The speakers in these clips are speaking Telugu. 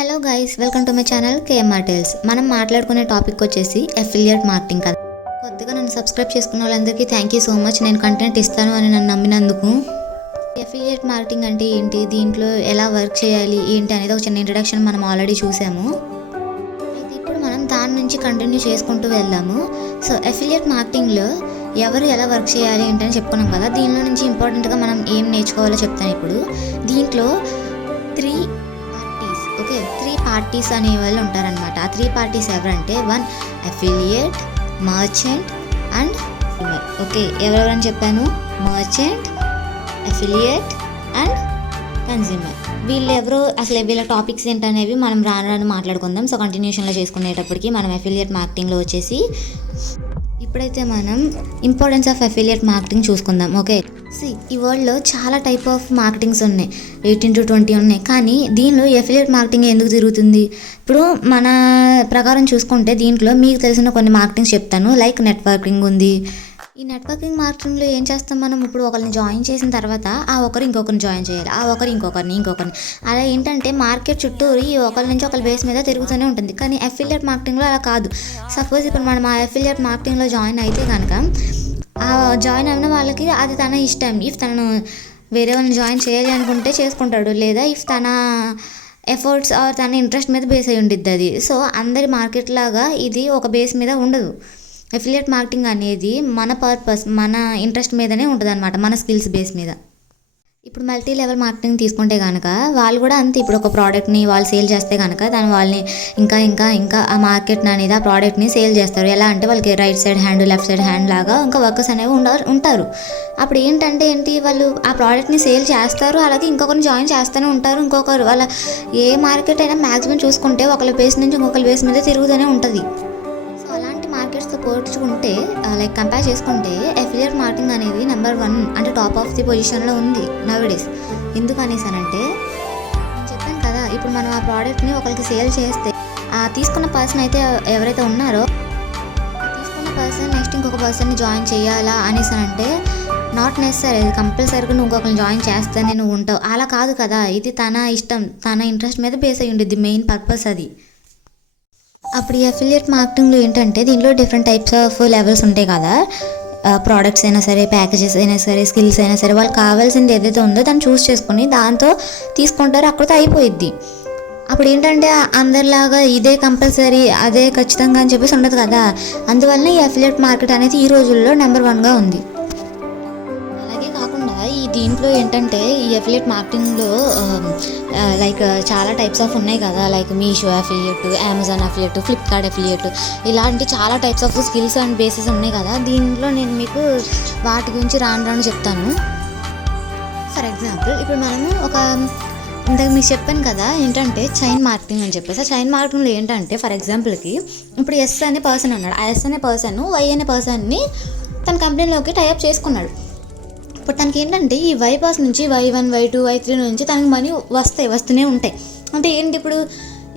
Hello guys, welcome to my channel KMR tales. మనం మాట్లాడుకునే టాపిక్ వచ్చేసి అఫిలియేట్ మార్కెటింగ్ కదా. కొత్తగా నన్ను సబ్స్క్రైబ్ చేసుకున్న వాళ్ళందరికీ థ్యాంక్ యూ సో మచ్. నేను కంటెంట్ ఇస్తాను అని నన్ను నమ్మినందుకు. అఫిలియేట్ మార్కెటింగ్ అంటే ఏంటి, దీంట్లో ఎలా వర్క్ చేయాలి ఏంటి అనేది ఒక చిన్న ఇంట్రడక్షన్ మనం ఆల్రెడీ చూసాము. అయితే ఇప్పుడు మనం దాని నుంచి కంటిన్యూ చేసుకుంటూ వెళ్దాము. సో అఫిలియేట్ మార్కెటింగ్లో ఎవరు ఎలా వర్క్ చేయాలి ఏంటని చెప్పుకున్నాం కదా. దీనిలో నుంచి ఇంపార్టెంట్గా మనం ఏం నేర్చుకోవాలో చెప్తాను ఇప్పుడు. దీంట్లో త్రీ పార్టీస్ అనే వాళ్ళు ఉంటారనమాట. ఆ త్రీ పార్టీస్ ఎవరంటే, one affiliate, merchant and consumer. Okay, ఎవరెవరని చెప్పాను? Merchant, affiliate and consumer. వీళ్ళు ఎవరో, అసలు వీళ్ళ టాపిక్స్ ఏంటనేవి మనం రాను మాట్లాడుకుందాం. సో కంటిన్యూషన్లో చేసుకునేటప్పటికి మనం అఫిలియేట్ మార్కెటింగ్లో వచ్చేసి ఇప్పుడైతే మనం ఇంపార్టెన్స్ ఆఫ్ అఫిలియేట్ మార్కెటింగ్ చూసుకుందాం. ఓకే, ఈ వరల్డ్లో చాలా టైప్ ఆఫ్ మార్కెటింగ్స్ ఉన్నాయి, 18 to 20 ఉన్నాయి. కానీ దీనిలో అఫిలియేట్ మార్కెటింగ్ ఎందుకు తిరుగుతుంది? ఇప్పుడు మన ప్రకారం చూసుకుంటే దీంట్లో మీకు తెలిసిన కొన్ని మార్కెటింగ్స్ చెప్తాను. లైక్ నెట్వర్కింగ్ ఉంది. ఈ నెట్వర్కింగ్ మార్కెటింగ్లో ఏం చేస్తాం మనం? ఇప్పుడు ఒకరిని జాయిన్ చేసిన తర్వాత ఆ ఒకరు ఇంకొకరిని జాయిన్ చేయాలి, ఆ ఒకరు ఇంకొకరిని. అలా ఏంటంటే మార్కెట్ చుట్టూరు ఈ ఒకరి నుంచి ఒకరి బేస్ మీద తిరుగుతూనే ఉంటుంది. కానీ అఫిలియేట్ మార్కెటింగ్లో అలా కాదు. సపోజ్ ఇప్పుడు మనం ఆ అఫిలియేట్ మార్కెటింగ్లో జాయిన్ అయితే కనుక ఆ జాయిన్ అయిన వాళ్ళకి అది తన ఇష్టం. ఇఫ్ తను వేరే వాళ్ళని జాయిన్ చేయాలి అనుకుంటే చేసుకుంటాడు, లేదా ఇఫ్ తన ఎఫర్ట్స్ ఆర్ తన ఇంట్రెస్ట్ మీద బేస్ అయి ఉండిద్ది అది. సో అందరి మార్కెట్ లాగా ఇది ఒక బేస్ మీద ఉండదు. అఫిలియేట్ మార్కెటింగ్ అనేది మన పర్పస్, మన ఇంట్రెస్ట్ మీదనే ఉంటుంది అనమాట, మన స్కిల్స్ బేస్ మీద. ఇప్పుడు మల్టీ లెవెల్ మార్కెటింగ్ తీసుకుంటే కనుక వాళ్ళు కూడా అంతే. ఇప్పుడు ఒక ప్రోడక్ట్ని వాళ్ళు సేల్ చేస్తే కనుక వాళ్ళని ఇంకా ఆ మార్కెట్ని అనేది, ఆ ప్రోడక్ట్ని సేల్ చేస్తారు. ఎలా అంటే వాళ్ళకి right side hand, left side hand లాగా ఇంకా వర్కర్స్ అనేవి ఉంటారు. అప్పుడు ఏంటి వాళ్ళు ఆ ప్రోడక్ట్ని సేల్ చేస్తారు, అలాగే ఇంకొకరిని జాయిన్ చేస్తూనే ఉంటారు. ఇంకొకరు వాళ్ళ ఏ మార్కెట్ అయినా మ్యాక్సిమం చూసుకుంటే ఒకరి బేస్ నుంచి ఇంకొకరి బేస్ మీద తిరుగుతూనే ఉంటుంది. మార్కెట్స్తో పోల్చుకుంటే లైక్ కంపేర్ చేసుకుంటే అఫిలియేట్ మార్కెటింగ్ అనేది నెంబర్ 1 అంటే టాప్ ఆఫ్ ది పొజిషన్లో ఉంది నౌడేస్. ఎందుకు అనేసానంటే, నేను చెప్పాను కదా, ఇప్పుడు మనం ఆ ప్రోడక్ట్ని ఒకరికి సేల్ చేస్తే ఆ తీసుకున్న పర్సన్ అయితే ఎవరైతే ఉన్నారో ఆ తీసుకున్న పర్సన్ నెక్స్ట్ ఇంకొక పర్సన్ని జాయిన్ చేయాలా అనేసానంటే నాట్ నెసరీ. అది కంపల్సరీగా నువ్వు ఇంకొకరిని జాయిన్ చేస్తేనే నువ్వు ఉంటావు, అలా కాదు కదా. ఇది తన ఇష్టం, తన ఇంట్రెస్ట్ మీద బేస్ అయ్యి ఉంటుంది, మెయిన్ పర్పస్ అది. అప్పుడు ఈ అఫిలియేట్ మార్కెటింగ్లో ఏంటంటే దీంట్లో డిఫరెంట్ టైప్స్ ఆఫ్ లెవెల్స్ ఉంటాయి కదా. ప్రోడక్ట్స్ అయినా సరే, ప్యాకేజెస్ అయినా సరే, స్కిల్స్ అయినా సరే, వాళ్ళకి కావాల్సింది ఏదైతే ఉందో దాన్ని చూస్ చేసుకుని దాంతో తీసుకుంటారో అక్కడితో అయిపోయిద్ది. అప్పుడు ఏంటంటే అందరిలాగా ఇదే కంపల్సరీ, అదే ఖచ్చితంగా అని చెప్పేసి ఉండదు కదా. అందువల్ల ఈ అఫిలియేట్ మార్కెట్ అనేది ఈ రోజుల్లో నెంబర్ 1గా ఉంది. దీంట్లో ఏంటంటే ఈ అఫిలియేట్ మార్కెటింగ్లో లైక్ చాలా టైప్స్ ఆఫ్ ఉన్నాయి కదా. Like Meesho affiliate, Amazon affiliate, Flipkart affiliate, ఇలాంటి చాలా types of skills and bases ఉన్నాయి కదా. దీంట్లో నేను మీకు వాటి గురించి రాను చెప్తాను. ఫర్ ఎగ్జాంపుల్, ఇప్పుడు మనము ఇంతకు మీకు చెప్పాను కదా ఏంటంటే చైన్ మార్కెటింగ్ అని చెప్పేసి. ఆ చైన్ మార్కెటింగ్లో ఏంటంటే ఫర్ ఎగ్జాంపుల్కి ఇప్పుడు ఎస్ అనే పర్సన్ ఉన్నాడు. ఆ ఎస్ అనే పర్సన్ వై అనే పర్సన్ని తన కంపెనీలోకి టైఅప్ చేసుకున్నాడు. ఇప్పుడు తనకి ఏంటంటే ఈ వై పర్సన్ నుంచి Y1, Y2, Y3 నుంచి తనకి మనీ వస్తూనే ఉంటాయి. అంటే ఏంటి,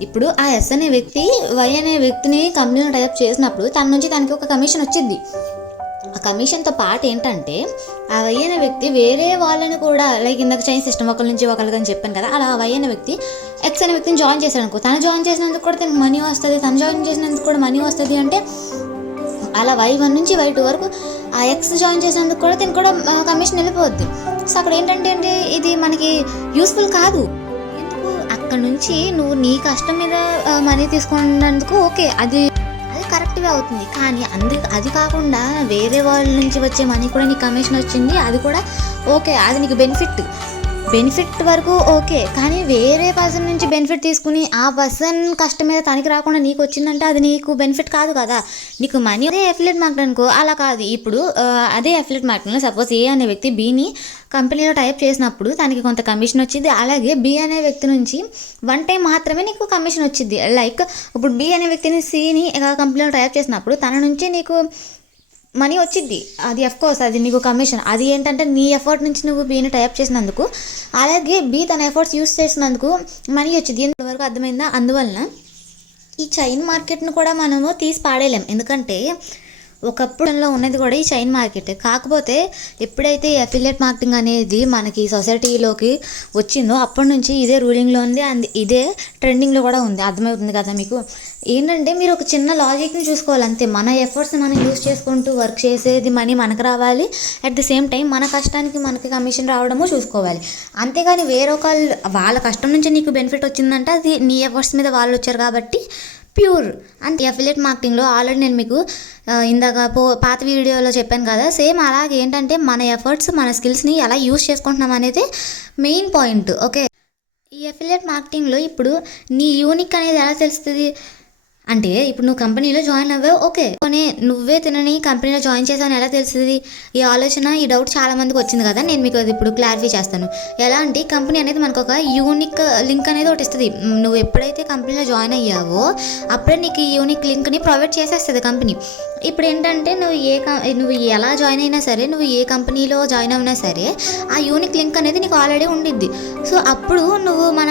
ఇప్పుడు ఆ ఎస్ అనే వ్యక్తి వై అనే వ్యక్తిని కంపెనీలో టైప్ చేసినప్పుడు తన నుంచి తనకి ఒక కమిషన్ వచ్చింది. ఆ కమిషన్తో పాటు ఏంటంటే ఆ వై అనే వ్యక్తి వేరే వాళ్ళని కూడా, లైక్ ఇందాక చైన్ సిస్టమ్ ఒకరి నుంచి ఒకరికి అని చెప్పాను కదా, అలా వై అనే వ్యక్తి ఎక్స్ అనే వ్యక్తిని జాయిన్ చేశాడు అనుకో, తను జాయిన్ చేసినందుకు కూడా తనకి మనీ వస్తుంది, తను జాయిన్ చేసినందుకు కూడా మనీ వస్తుంది. అంటే అలా Y1 నుంచి Y2 వరకు ఆ ఎక్స్ జాయిన్ చేసినందుకు కూడా దీనికి కూడా కమిషన్ వెళ్ళిపోద్ది. సో అక్కడ ఏంటంటే ఇది మనకి యూస్ఫుల్ కాదు. ఎందుకు, అక్కడ నుంచి నువ్వు నీ కష్టం మీద మనీ తీసుకున్నందుకు ఓకే, అది కరెక్ట్గా అవుతుంది. కానీ అది కాకుండా వేరే వాళ్ళ నుంచి వచ్చే మనీ కూడా నీకు కమిషన్ వచ్చింది, అది కూడా ఓకే, అది నీకు బెనిఫిట్ వరకు ఓకే. కానీ వేరే పర్సన్ నుంచి బెనిఫిట్ తీసుకుని ఆ పర్సన్ కష్టం మీద తనకి రాకుండా నీకు వచ్చిందంటే అది నీకు బెనిఫిట్ కాదు కదా. నీకు మనీ అదే అఫిలియేట్ మార్కెట్ అనుకో, అలా కాదు. ఇప్పుడు అదే అఫిలియేట్ మార్కెట్లో సపోజ్ ఏ అనే వ్యక్తి బిని కంపెనీలో టైప్ చేసినప్పుడు తనకి కొంత కమిషన్ వచ్చింది. అలాగే బి అనే వ్యక్తి నుంచి 1 టైం మాత్రమే నీకు కమిషన్ వచ్చింది. లైక్ ఇప్పుడు బి అనే వ్యక్తిని సిని కంపెనీలో టైప్ చేసినప్పుడు తన నుంచి నీకు మనీ వచ్చింది, అది అఫ్కోర్స్ అది నీకు కమిషన్. అది ఏంటంటే నీ ఎఫర్ట్ నుంచి నువ్వు బీని టైప్ చేసినందుకు, అలాగే బీ తన ఎఫర్ట్స్ యూస్ చేసినందుకు మనీ వచ్చింది. ఎంతవరకు అర్థమైందా? అందువలన ఈ చైన్ మార్కెట్ను కూడా మనము తీసి పాడేయలేం. ఎందుకంటే ఒకప్పుడులో ఉన్నది కూడా ఈ చైన్ మార్కెట్. కాకపోతే ఎప్పుడైతే ఈ అఫిలియేట్ మార్కెటింగ్ అనేది మనకి సొసైటీలోకి వచ్చిందో అప్పటి నుంచి ఇదే రూలింగ్లో ఉంది అండ్ ఇదే ట్రెండింగ్లో కూడా ఉంది. అర్థమవుతుంది కదా మీకు? ఏంటంటే మీరు ఒక చిన్న లాజిక్ని చూసుకోవాలి అంతే. మన ఎఫర్ట్స్ మనం యూస్ చేసుకుంటూ వర్క్ చేసేది మనీ మనకు రావాలి, అట్ ది సేమ్ టైం మన కష్టానికి మనకి కమిషన్ రావడము చూసుకోవాలి. అంతేగాని వేరొకళ్ళు వాళ్ళ కష్టం నుంచి నీకు బెనిఫిట్ వచ్చిందంటే అది నీ ఎఫర్ట్స్ మీద వాళ్ళు వచ్చారు కాబట్టి ప్యూర్. అండ్ అఫిలియేట్ మార్కెటింగ్లో ఆల్రెడీ నేను మీకు ఇందాక పాత వీడియోలో చెప్పాను కదా, సేమ్ అలాగే ఏంటంటే మన ఎఫర్ట్స్ మన స్కిల్స్ని ఎలా యూస్ చేసుకుంటున్నాం అనేది మెయిన్ పాయింట్. ఓకే, ఈ అఫిలియేట్ మార్కెటింగ్లో ఇప్పుడు నీ యూనిక్ అనేది ఎలా తెలుస్తుంది అంటే, ఇప్పుడు నువ్వు కంపెనీలో జాయిన్ అవ్వావు, ఓకే, నువ్వే తినని కంపెనీలో జాయిన్ చేసావని ఎలా తెలుస్తుంది? ఈ ఆలోచన, ఈ డౌట్ చాలా మందికి వచ్చింది కదా. నేను మీకు అది ఇప్పుడు క్లారిఫై చేస్తాను. ఎలా అంటే కంపెనీ అనేది మనకు ఒక యూనిక్ లింక్ అనేది ఒకటి ఇస్తుంది. నువ్వు ఎప్పుడైతే కంపెనీలో జాయిన్ అయ్యావో అప్పుడే నీకు ఈ యూనిక్ లింక్ని ప్రొవైడ్ చేసేస్తుంది కంపెనీ. ఇప్పుడు ఏంటంటే నువ్వు ఎలా జాయిన్ అయినా సరే, నువ్వు ఏ కంపెనీలో జాయిన్ అయినా సరే ఆ యూనిక్ లింక్ అనేది నీకు ఆల్రెడీ ఉండిద్ది. సో అప్పుడు నువ్వు మన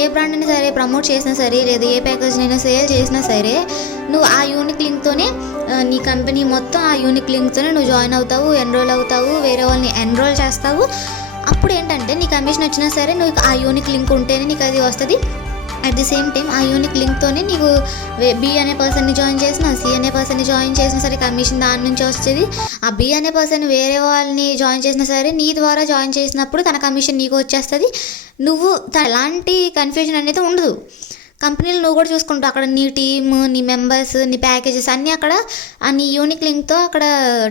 ఏ బ్రాండ్ అయినా సరే ప్రమోట్ చేసినా సరే, లేదా ఏ ప్యాకేజ్నైనా సేల్ చేసినా సరే, నువ్వు ఆ యూనిక్ లింక్తోనే నీ కంపెనీ మొత్తం ఆ యూనిక్ లింక్తోనే నువ్వు జాయిన్ అవుతావు, ఎన్రోల్ అవుతావు, వేరే వాళ్ళని ఎన్రోల్ చేస్తావు. అప్పుడు ఏంటంటే నీ కమిషన్ వచ్చినా సరే నువ్వు ఆ యూనిక్ లింక్ ఉంటేనే నీకు అది వస్తుంది. అట్ ది సేమ్ టైం ఆ యూనిక్ లింక్తోనే నీకు బి అనే పర్సన్ని జాయిన్ చేసిన, సి అనే పర్సన్ని జాయిన్ చేసినా సరే కమిషన్ దాని నుంచి వస్తుంది. ఆ బి అనే పర్సన్ వేరే వాళ్ళని జాయిన్ చేసినా సరే నీ ద్వారా జాయిన్ చేసినప్పుడు తన కమిషన్ నీకు వచ్చేస్తుంది. నువ్వు ఎలాంటి కన్ఫ్యూజన్ అనేది ఉండదు. కంపెనీలు నువ్వు కూడా చూసుకుంటావు, అక్కడ నీ టీమ్, నీ మెంబర్స్, నీ ప్యాకేజెస్ అన్నీ అక్కడ నీ యూనిక్ లింక్తో అక్కడ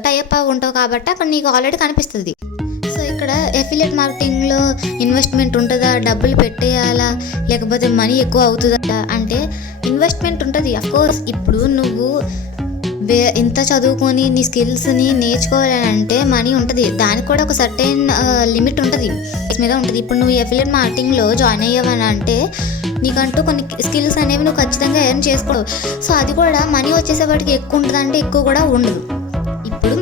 టైప్ అవి ఉంటావు కాబట్టి అక్కడ నీకు ఆల్రెడీ కనిపిస్తుంది. సో ఇక్కడ అఫిలియేట్ మార్కెటింగ్లో ఇన్వెస్ట్మెంట్ ఉంటుందా, డబ్బులు పెట్టేయాలా, లేకపోతే మనీ ఎక్కువ అవుతుందా అంటే ఇన్వెస్ట్మెంట్ ఉంటుంది అఫ్కోర్స్. ఇప్పుడు నువ్వు ఇంత చదువుకొని నీ స్కిల్స్ని నేర్చుకోవాలంటే మనీ ఉంటుంది, దానికి కూడా ఒక సర్టెన్ లిమిట్ ఉంటుంది మీద ఉంటుంది. ఇప్పుడు నువ్వు అఫిలియేట్ మార్కెటింగ్లో జాయిన్ అయ్యావని అంటే నీకంటూ కొన్ని స్కిల్స్ అనేవి నువ్వు ఖచ్చితంగా ఎర్న్ చేసుకోవు. సో అది కూడా మనీ వచ్చేసేవాటికి ఎక్కువ ఉంటుంది అంటే ఎక్కువ కూడా ఉండదు. ఇప్పుడు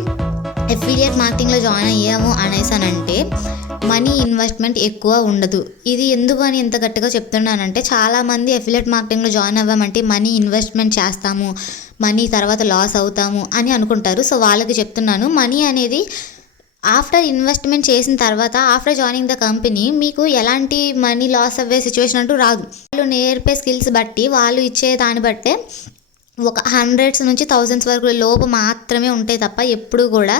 అఫిలియేట్ మార్కెటింగ్లో జాయిన్ అయ్యాము అనేసానంటే మనీ ఇన్వెస్ట్మెంట్ ఎక్కువ ఉండదు. ఇది ఎందుకు అని ఎంత గట్టిగా చెప్తున్నానంటే, చాలామంది అఫిలియేట్ మార్కెటింగ్లో జాయిన్ అవ్వమంటే మనీ ఇన్వెస్ట్మెంట్ చేస్తాము, మనీ తర్వాత లాస్ అవుతాము అని అనుకుంటారు. సో వాళ్ళకి చెప్తున్నాను, మనీ అనేది ఆఫ్టర్ ఇన్వెస్ట్మెంట్ చేసిన తర్వాత ఆఫ్టర్ జాయినింగ్ ద కంపెనీ మీకు ఎలాంటి మనీ లాస్ అవ్వే సిచ్యువేషన్ అంటూ రాదు. వాళ్ళు నేర్పే స్కిల్స్ బట్టి, వాళ్ళు ఇచ్చే దాన్ని బట్టే ఒక 100s నుంచి 1000s వరకు లోపు మాత్రమే ఉంటాయి తప్ప ఎప్పుడు కూడా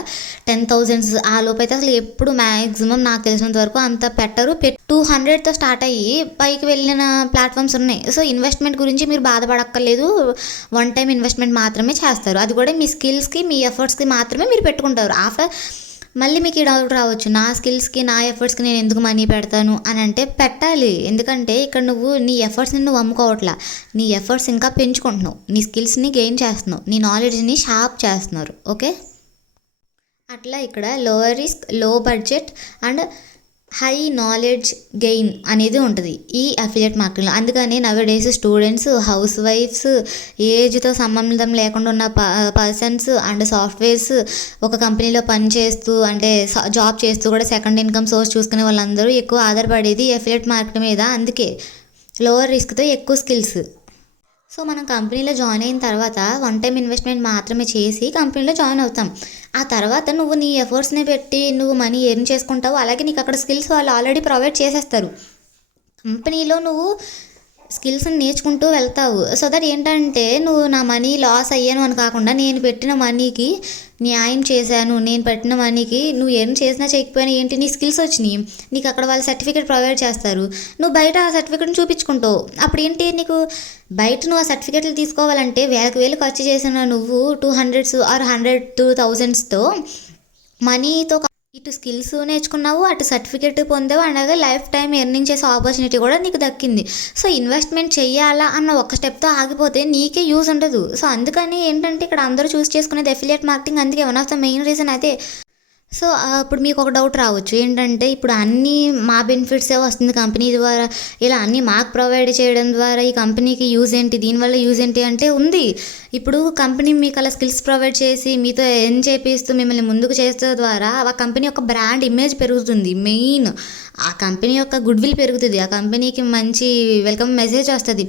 10,000s ఆ లోపు అయితే అసలు ఎప్పుడు మ్యాక్సిమం నాకు తెలిసినంత వరకు అంత పెట్టరు. 200తో స్టార్ట్ అయ్యి పైకి వెళ్ళిన ప్లాట్ఫామ్స్ ఉన్నాయి. సో ఇన్వెస్ట్మెంట్ గురించి మీరు బాధపడక్కర్లేదు, వన్ టైం ఇన్వెస్ట్మెంట్ మాత్రమే చేస్తారు. అది కూడా మీ స్కిల్స్కి మీ ఎఫర్ట్స్కి మాత్రమే మీరు పెట్టుకుంటారు. ఆఫ్టర్ మళ్ళీ మీకు ఈ డౌట్ రావచ్చు, నా స్కిల్స్కి నా ఎఫర్ట్స్కి నేను ఎందుకు మనీ పెడతాను అని అంటే పెట్టాలి. ఎందుకంటే ఇక్కడ నువ్వు నీ ఎఫర్ట్స్ని నువ్వు అమ్ముకోవట్లా, నీ ఎఫర్ట్స్ ఇంకా పెంచుకుంటున్నావు, నీ స్కిల్స్ని గెయిన్ చేస్తున్నావు, నీ నాలెడ్జ్ని షార్ప్ చేస్తున్నారు. ఓకే, అట్లా ఇక్కడ లోవర్ రిస్క్, లో budget and high knowledge gain అనేది ఉంటుంది ఈ అఫిలియేట్ మార్కెటింగ్లో. అందుకని నవేడేస్ స్టూడెంట్స్, హౌస్ వైఫ్స్, ఏజ్తో సంబంధం లేకుండా ఉన్న పర్సన్స్ అండ్ సాఫ్ట్వేర్స్, ఒక కంపెనీలో పనిచేస్తూ అంటే జాబ్ చేస్తూ కూడా సెకండ్ ఇన్కమ్ సోర్స్ చూసుకునే వాళ్ళందరూ ఎక్కువ ఆధారపడేది అఫిలియేట్ మార్కెట్ మీద. అందుకే లోవర్ రిస్క్తో ఎక్కువ స్కిల్స్. సో మనం కంపెనీలో జాయిన్ అయిన తర్వాత వన్ టైం ఇన్వెస్ట్మెంట్ మాత్రమే చేసి కంపెనీలో జాయిన్ అవుతాం. ఆ తర్వాత నువ్వు నీ ఎఫర్ట్స్ని పెట్టి నువ్వు మనీ ఎర్న్ చేసుకుంటావు. అలాగే నీకు అక్కడ స్కిల్స్ వాళ్ళు ఆల్రెడీ ప్రొవైడ్ చేసేస్తారు. కంపెనీలో నువ్వు స్కిల్స్ని నేర్చుకుంటూ వెళ్తావు. సో దట్ ఏంటంటే నువ్వు నా మనీ లాస్ అయ్యాను అని కాకుండా, నేను పెట్టిన మనీకి న్యాయం చేశాను, నేను పెట్టిన మనీకి నువ్వు ఎర్న్ చేసినా చేయకపోయినా ఏంటి నీ స్కిల్స్ వచ్చినాయి, నీకు అక్కడ వాళ్ళు సర్టిఫికేట్ ప్రొవైడ్ చేస్తారు. నువ్వు బయట ఆ సర్టిఫికేట్ని చూపించుకుంటావు. అప్పుడు ఏంటి, నీకు బయట నువ్వు ఆ సర్టిఫికేట్లు తీసుకోవాలంటే వేలు ఖర్చు చేసిన నువ్వు 200s ఆర్ 100 to 1000sతో మనీతో ఇటు స్కిల్స్ నేర్చుకున్నావు, అటు సర్టిఫికేట్ పొందావు, అలాగే లైఫ్ టైం ఎర్నింగ్ చేసే ఆపర్చునిటీ కూడా నీకు దక్కింది. సో ఇన్వెస్ట్మెంట్ చెయ్యాలా అన్న ఒక్క స్టెప్తో ఆగిపోతే నీకే యూజ్ ఉండదు. సో అందుకని ఏంటంటే ఇక్కడ అందరూ చూస్ చేసుకునేది అఫిలియేట్ మార్కెటింగ్. అందుకే one of the main reason అదే. సో ఇప్పుడు మీకు ఒక డౌట్ రావచ్చు, ఏంటంటే ఇప్పుడు అన్నీ మా బెనిఫిట్సే వస్తుంది కంపెనీ ద్వారా, ఇలా అన్నీ మాకు ప్రొవైడ్ చేయడం ద్వారా ఈ కంపెనీకి యూజ్ ఏంటి, దీనివల్ల యూజ్ ఏంటి అంటే ఉంది. ఇప్పుడు కంపెనీ మీకు అలా స్కిల్స్ ప్రొవైడ్ చేసి మీతో ఎర్న్ చేపిస్తూ మిమ్మల్ని ముందుకు చేసే ద్వారా ఆ కంపెనీ యొక్క బ్రాండ్ ఇమేజ్ పెరుగుతుంది. మెయిన్ ఆ కంపెనీ యొక్క గుడ్ విల్ పెరుగుతుంది, ఆ కంపెనీకి మంచి వెల్కమ్ మెసేజ్ వస్తుంది.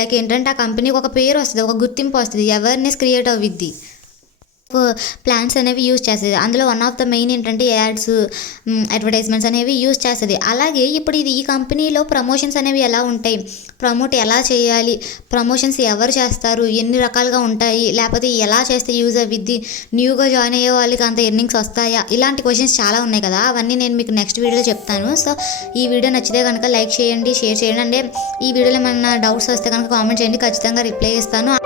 లైక్ ఏంటంటే ఆ కంపెనీకి ఒక పేరు వస్తుంది, ఒక గుర్తింపు వస్తుంది, అవేర్నెస్ క్రియేట్ అవుద్ది. ప్లాన్స్ అనేవి యూజ్ చేస్తుంది. అందులో వన్ ఆఫ్ ద మెయిన్ ఏంటంటే యాడ్స్, అడ్వర్టైజ్మెంట్స్ అనేవి యూజ్ చేస్తుంది. అలాగే ఇప్పుడు ఈ కంపెనీలో ప్రమోషన్స్ అనేవి ఎలా ఉంటాయి, ప్రమోట్ ఎలా చేయాలి, ప్రమోషన్స్ ఎవరు చేస్తారు, ఎన్ని రకాలుగా ఉంటాయి, లేకపోతే ఎలా చేస్తే యూజ్ అవ్విద్ది, న్యూగా జాయిన్ అయ్యే వాళ్ళకి అంత ఎర్నింగ్స్ వస్తాయా, ఇలాంటి క్వశ్చన్స్ చాలా ఉన్నాయి కదా. అవన్నీ నేను మీకు నెక్స్ట్ వీడియోలో చెప్తాను. సో ఈ వీడియో నచ్చితే కనుక లైక్ చేయండి, షేర్ చేయండి. అంటే ఈ వీడియోలో ఏమన్నా డౌట్స్ వస్తే కనుక కామెంట్ చేయండి, ఖచ్చితంగా రిప్లై ఇస్తాను.